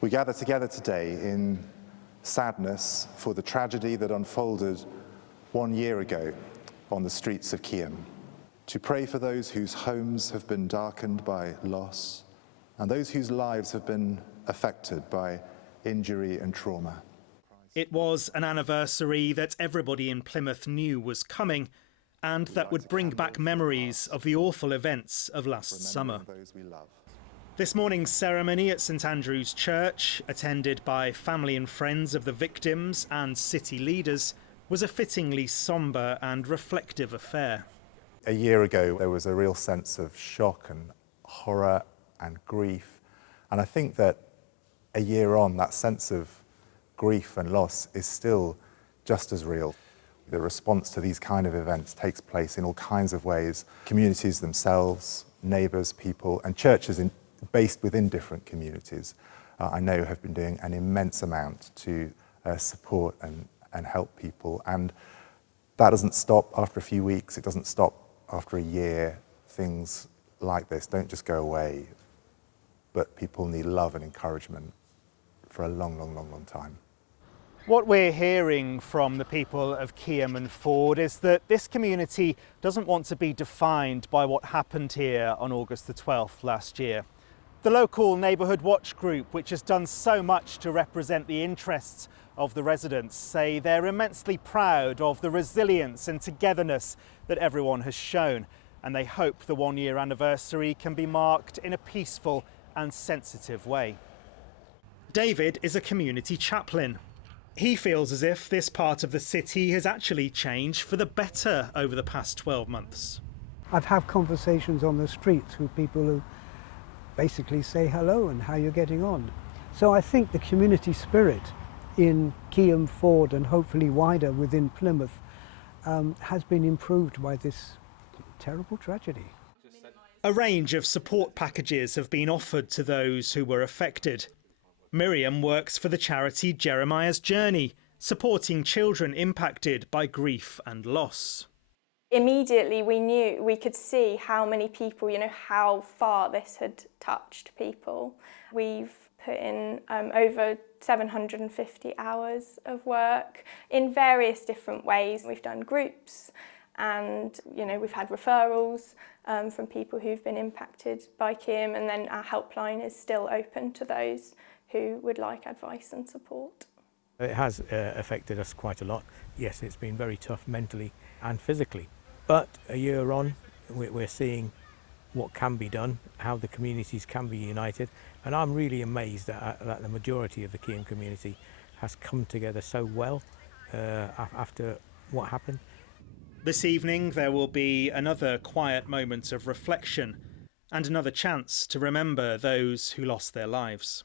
We gather together today in sadness for the tragedy that unfolded 1 year ago on the streets of Keyham, to pray for those whose homes have been darkened by loss and those whose lives have been affected by injury and trauma. It was an anniversary that everybody in Plymouth knew was coming and that would bring back memories of the awful events of last summer. This morning's ceremony at St Andrew's Church, attended by family and friends of the victims and city leaders, was a fittingly sombre and reflective affair. A year ago, there was a real sense of shock and horror and grief. And I think that a year on, that sense of grief and loss is still just as real. The response to these kind of events takes place in all kinds of ways. Communities themselves, neighbours, people, and churches based within different communities, I know have been doing an immense amount to support and help people. And that doesn't stop after a few weeks, it doesn't stop after a year. Things like this don't just go away, but people need love and encouragement for a long, long, long, long time. What we're hearing from the people of Keyham and Ford is that this community doesn't want to be defined by what happened here on August the 12th last year. The local neighbourhood watch group, which has done so much to represent the interests of the residents, say they're immensely proud of the resilience and togetherness that everyone has shown, and they hope the 1 year anniversary can be marked in a peaceful and sensitive way. David is a community chaplain. He feels as if this part of the city has actually changed for the better over the past 12 months. I've had conversations on the streets with people who basically say hello and how you're getting on. So I think the community spirit in Keyham, Ford and hopefully wider within Plymouth has been improved by this terrible tragedy. A range of support packages have been offered to those who were affected. Miriam works for the charity Jeremiah's Journey, supporting children impacted by grief and loss. Immediately we could see how many people, how far this had touched people. We've put in over 750 hours of work in various different ways. We've done groups and, we've had referrals from people who've been impacted by Keyham, and then our helpline is still open to those who would like advice and support. It has affected us quite a lot. Yes, it's been very tough mentally and physically. But a year on, we're seeing what can be done, how the communities can be united. And I'm really amazed that the majority of the Keyham community has come together so well after what happened. This evening there will be another quiet moment of reflection and another chance to remember those who lost their lives.